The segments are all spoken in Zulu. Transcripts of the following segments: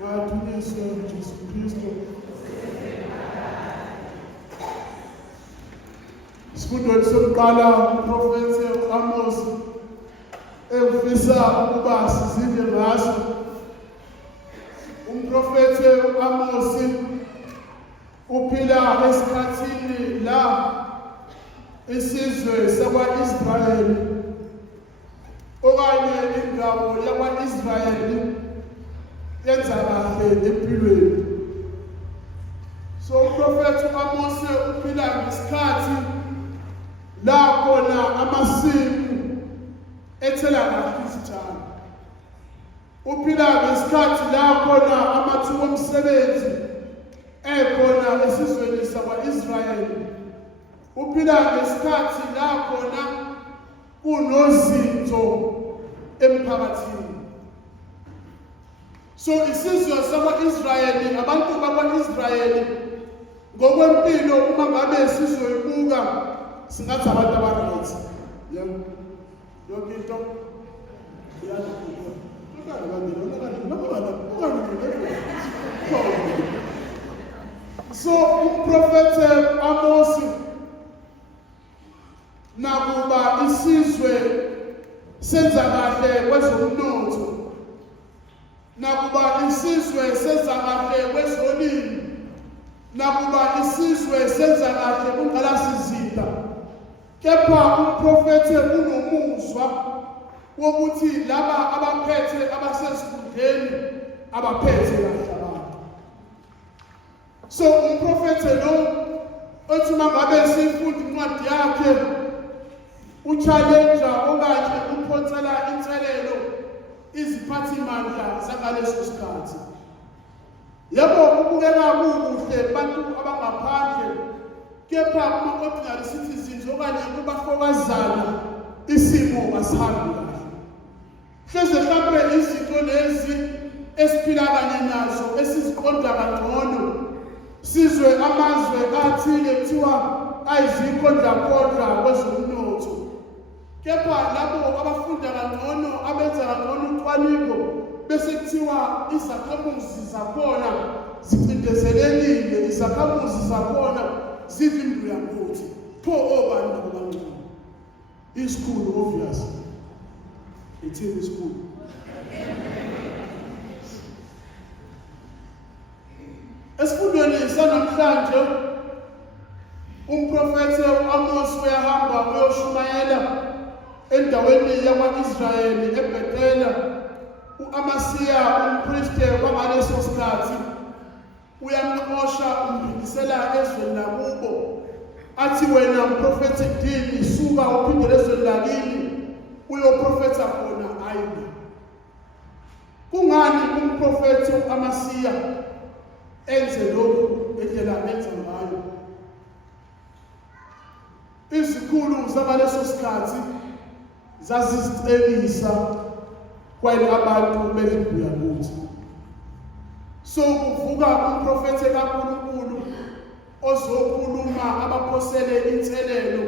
Madumiswe Jesu Kristu. Isifundweni sokuqala uprofethi u-Amos efisa ukuba sizinde ngaso. Umprofethi u-Amos uphila esikhathini la isizwe sakwa-Israyeli okanye indawo yakwa-Israyeli yenza kahle empilweni. So uprofethi u-Amos uphila ngesikhathi la khona amasimu ethela kahle izitshalo. Uphila ngesikhathi la khona amathuba omsebenzi ekhona esizweni sakwa-Israyeli. Uphila ngesikhathi la khona kunozinzo emphakathini. So isizwe sakwa-Israyeli, abantu bakwa-Israyeli ngokwempilo uma ngabe sizoyibuka singathi abantu abaright. Yonke into so uprofethi Amos nakuba isizwe senza kahle kwezomnotho, nakuba isizwe senza kahle kwezolimo, nakuba isizwe senza kahle kungqalasizinda, kepha uprofethi unomuzwa wokuthi laba abaphethe abasesikhundleni abaphethe kahle abantu. So umprofethi lo othi mangabe sifunda incwadi yakhe uchallenge okanye uphonsela inselelo iziphathimandla zangaleso sikhathi. Yebo kubukeka kuhle abantu abangaphandle, kepha kuma-ordinary citizens okanye kubafokazana isimo asihambi kahle. Hleze mhlawumbe izinto lezi esiphila kanye nazo esiziqonda kangcono sizwe amazwe athile kuthiwa ayizikho ndlakodla kwezomnotho, kepha labo abafunda kangcono abenza kangcono ucwaningo bese kuthiwa izakhamuzi zakhona zicindezelekile, izakhamuzi zakhona zivimbuyangothi. Pho obani abancane? Isikulu obvious. Ithini isikulu? Esifundweni sanamhlanje umprofethi u-Amos uyahamba uyoshumayela endaweni yakwa-Israyeli eBhethela. U-Amasiya umpristi wangaleso sikhathi uyamxosha umbhikisela ezweni lakubo, athi wena mprofethi dini suka uphindele ezweni lakini uyoprofetha khona ayini. Kungani umprofethi u-Amasiya enze lokhu ngendlela enza ngayo? Izikhulu zangaleso sikhathi zazizicebisa kwayile abantu bezimbuyangothi. So kuvuka umprofethi kaNkulunkulu ozokhuluma abaphosele inselelo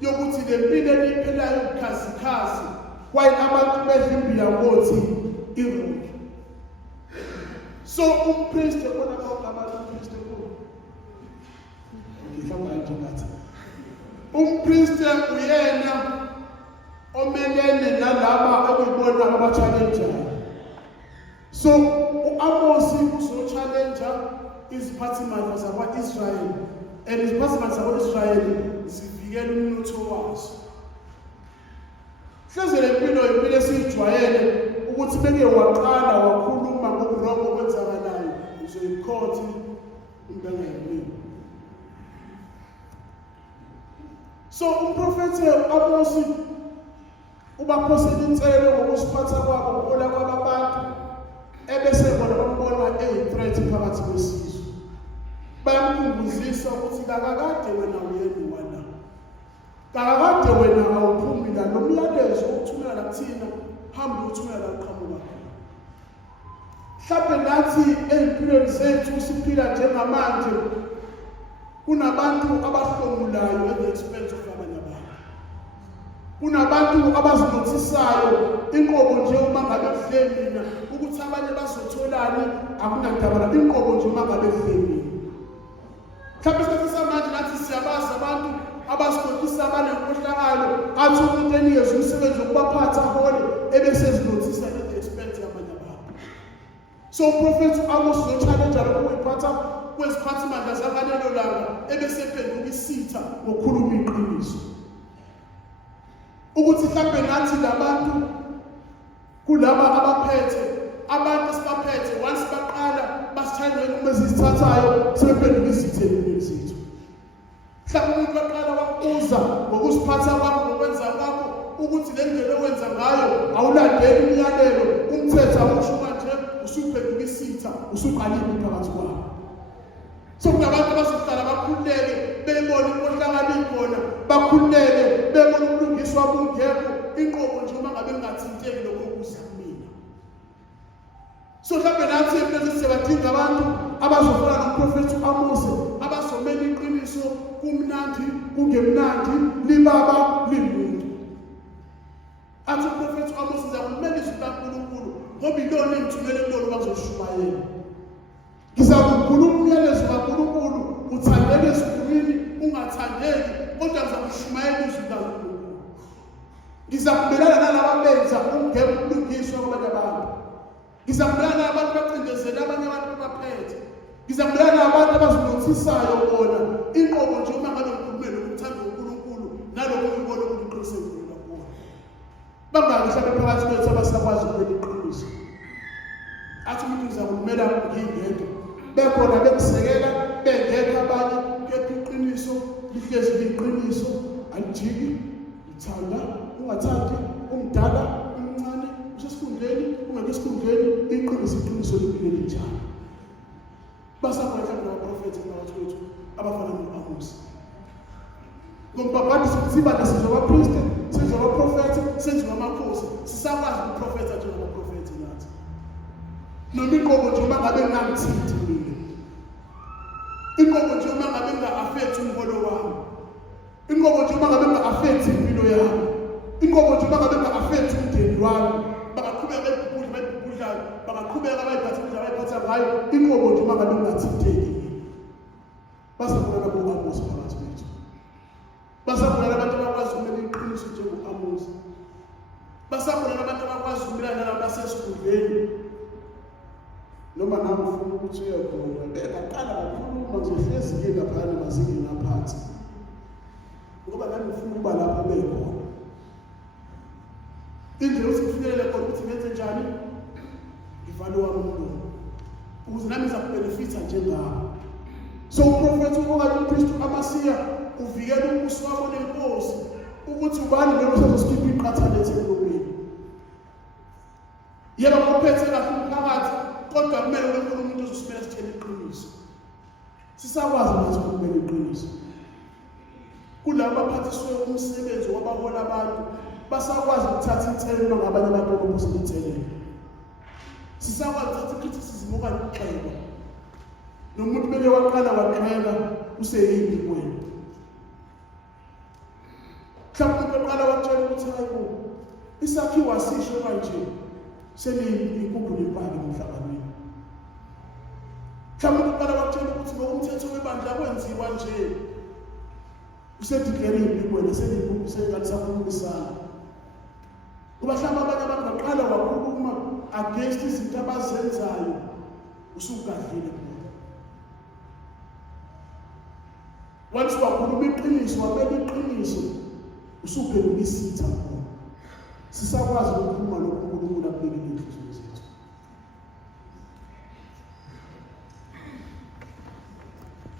yokuthi le mpilo eniyiphilayo ubukhazikhazi kwayile abantu bezimbuyangothi irongi. So umpristi ubona abantu umpristi umpristi uyena omelene nalaba ababona abachallengeayo. So u-Amos uzo-challenger iziphathimandla zakwa-Israyeli, and iziphathimandla zakwa-Israyeli zivikela umnotho wazo. Hleze le mpilo impilo esiyijwayele ukuthi beke waqala wakhuluma ngokurongo okwenzakalayo uzoyikhothi imbengayempilo. So umprofethi u-Amos ubaphosela inselelo ngokusiphatha kwabo ukubola kwabantu ebese bona bambona eyi-threat phakathi kwesizwe. Bayamkhumbuzisa ukuthi kakade wena uyedwa la, kakade wena awuphumi la, nomyalezo wokuthumela kuthina hamba uyothumela uqhamuka khona. Mhlawumbe nathi ey'mpilweni zethu siphila njengamanje kunabantu abahlomulayo at the expense of abanye abantu. Kunabantu abazinothisayo inqobo nje uma ngabe kuhle mina ukuthi abanye bazotholani akunandaba inqobo nje uma ngabe kuhlelile. Mhlawumbe isikhathi samanje nathi siyabazi abantu abasikhohlisa abanenkohlakalo athi umuntu enikeza umsebenzi wokubaphatha ahole ebesezinothisa i-expense yabanye abantu. So uProfethi Amos uzo-challenge lokhu kuyiphatha kweziphathimandla zakalelo langa ebesephenduka isitha ngokukhuluma iqiniso. Ukuthi mhlawumbe nathi labantu kulaba abaphethe abantu sibaphethe once baqala basithandwe uma sizithathayo sebephenduka isitha empilweni zethu. Mhlawumbe umuntu baqala wakubuza ngokusiphatha kwakho ngokwenza kwakho ukuthi le ndlela owenza ngayo awulandeli imiyalelo umthetho awushuka nje usuphenduka isitha usuqalile phakathi kwabo. So kunabantu abasihlala bakhululeke bebona inkohlakalo ikhona bakhululeke bebona ukulungiswa kungekho inqobo nje uma ngabe ngingathinteki lokho kuza kumina. So mhlawumbe nathi empeleni siyabadinga abantu abazofana noProfethi Amos abazomela iqiniso kumnandi kungemnandi libaba limuntu. Athi uProfethi Amos uzakumela izwi kaNkulunkulu ngoba ilona engithumele kulona bazoshumayela. Ngizakukhuluma umyalezo kaNkulunkulu uthandeke esikhulwini ungathandeki kodwa ngizakushumayela izwi kaNkulunkulu. Ngizakumelana nalabo benza ukungekho ukulungiswa kwabanye abantu. Ngizakumelana nabantu bacindezela abanye abantu baphethe. Ngizakumelana nabantu abazinothisayo bona inqobo nje uma ngabe ngikhulumela ukuthanda uNkulunkulu nalokho ngibona ukuqiniseka kuwo. Bangaki mhlawumbe phakathi kwethu abasakwazi ukumela iqiniso. Athi umuntu ngizakumela ngingedwa. Bekhona bekusekela bengekho abanye kepha iqiniso lihlezi liqiniso alijiki lithanda ungathandi umdala umncane usesikhundleni ungekho esikhundleni iqiniso liphile njalo. Basakhona mhlawumbe abaprofethi phakathi kwethu abafana no-Amos. Ngoba bathi siba sizobapriest sizobaprofethi senziwa amakhosi sisakwazi ukuprofetha njengabaprofethi nathi. Noma inqobo nje uma ngabe ngangithinti mina. Inqobo nje uma ngabe nga-affect umholo wami. Inqobo nje uma ngabe nga-affect impilo yami. Inqobo nje uma ngabe nga-affect umndeni wami. Bangaqhubeka bayibhubhudlayo, bangaqhubeka bayiphatha ngayo. Inqobo nje uma ngabe ngingathinteki mina. Basakhona nabo-Amos phakathi kwethu. Basakhona abantu abakwazi ukumela iqiniso njengo-Amos. Basakhona abantu abakwazi ukumelana nabasesikhundleni. Noma nami ufuna ukuthi uye khona bengaqala kakhuluma nje hlezi ngaphana mazingena phansi ngoba nami ufuna ukuba lapho bekhona indlela usifinyelele khona ukuthi ngenze njani ivalo wami umlomo ukuze nami ngizakubenefitha njengabo. So uProfethi okanye uKristu amasiya uvikela umbuso wabo nenkosi ukuthi ubani lo usezosikipha iqhathalethe emlomeni. Yebo kophethe kahle umphakathi kodwa kumele ube umuntu ozosimela sithele iqiniso. Sisakwazi ukuthi kumele iqiniso. Kulabo abaphathiswe umsebenzi wabahola abantu basakwazi ukuthatha ithelo ngabanye abantu okubuza ithelo. Sisakwazi ukuthatha criticism okanye ukuxeba. Nomuntu beke waqala waqhela useyini kuwena. Mhlawumbe uqala watshela ukuthi hayibo isakhiwo asisho kanje seniyinkukhu lepaki emhlabeni. Mhlawumbe uqala watshela ukuthi ngokumthetho webandla kwenziwa nje. Usediklerini kuwena seniyinkukhu senganisafundisana. Kuba mhlawumbe abanye abantu baqala wakhuluma against izinto abazenzayo usugadlile kuwena. Once wakhuluma iqiniso wabeka iqiniso usuphendula isitha kuwena. Sisakwazi ukukhuluma lokho uNkulunkulu akubekile enhliziyweni.